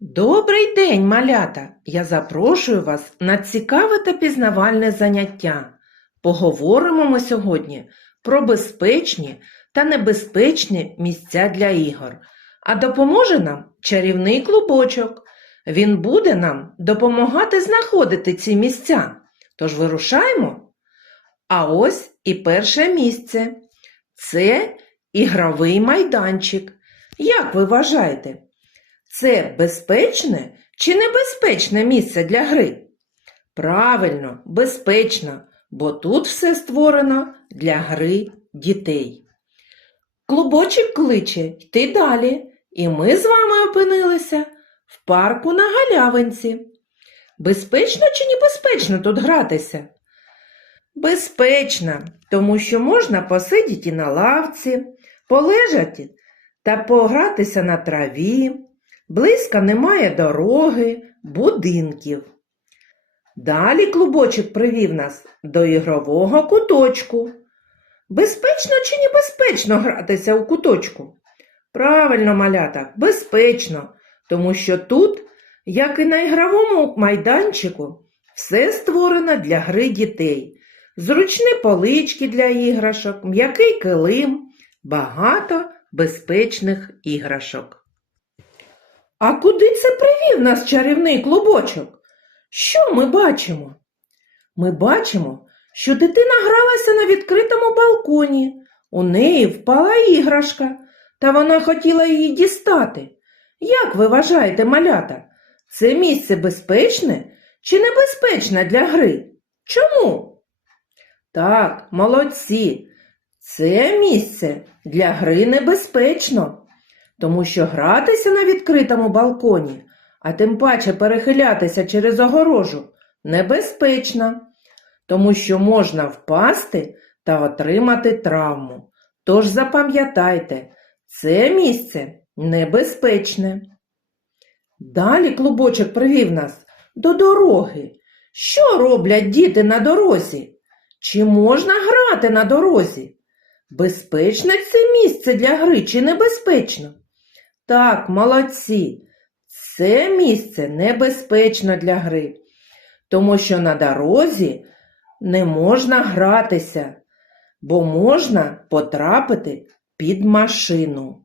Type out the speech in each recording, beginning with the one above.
Добрий день, малята! Я запрошую вас на цікаве та пізнавальне заняття. Поговоримо ми сьогодні про безпечні та небезпечні місця для ігор. А допоможе нам чарівний клубочок. Він буде нам допомагати знаходити ці місця. Тож вирушаємо. А ось і перше місце. Це ігровий майданчик. Як ви вважаєте? Це безпечне чи небезпечне місце для гри? Правильно, безпечно, бо тут все створено для гри дітей. Клубочок кличе йти далі, і ми з вами опинилися в парку на галявинці. Безпечно чи небезпечно тут гратися? Безпечно, тому що можна посидіти на лавці, полежати та погратися на траві. Близько немає дороги, будинків. Далі клубочок привів нас до ігрового куточку. Безпечно чи небезпечно гратися у куточку? Правильно, малята, безпечно, тому що тут, як і на ігровому майданчику, все створено для гри дітей. Зручні полички для іграшок, м'який килим, багато безпечних іграшок. А куди це привів нас чарівний клубочок? Що ми бачимо? Ми бачимо, що дитина гралася на відкритому балконі. У неї впала іграшка, та вона хотіла її дістати. Як ви вважаєте, малята, це місце безпечне чи небезпечне для гри? Чому? Так, молодці, це місце для гри небезпечно тому що гратися на відкритому балконі, а тим паче перехилятися через огорожу небезпечно, тому що можна впасти та отримати травму. Тож запам'ятайте, це місце небезпечне. Далі клубочок привів нас до дороги. Що роблять діти на дорозі? Чи можна грати на дорозі? Безпечне це місце для гри чи небезпечно? Так, молодці. Це місце небезпечно для гри, тому що на дорозі не можна гратися, бо можна потрапити під машину.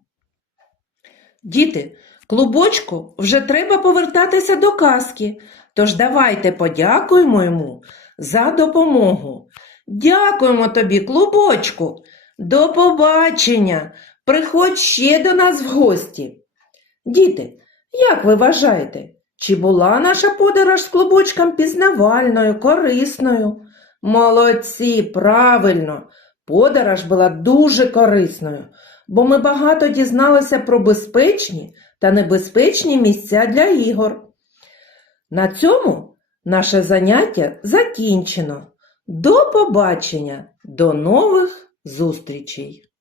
Діти, клубочку вже треба повертатися до казки, тож давайте подякуємо йому за допомогу. Дякуємо тобі, клубочку. До побачення. Приходь ще до нас в гості. Діти, як ви вважаєте, чи була наша подорож з клубочком пізнавальною, корисною? Молодці, правильно, подорож була дуже корисною, бо ми багато дізналися про безпечні та небезпечні місця для ігор. На цьому наше заняття закінчено. До побачення, до нових зустрічей!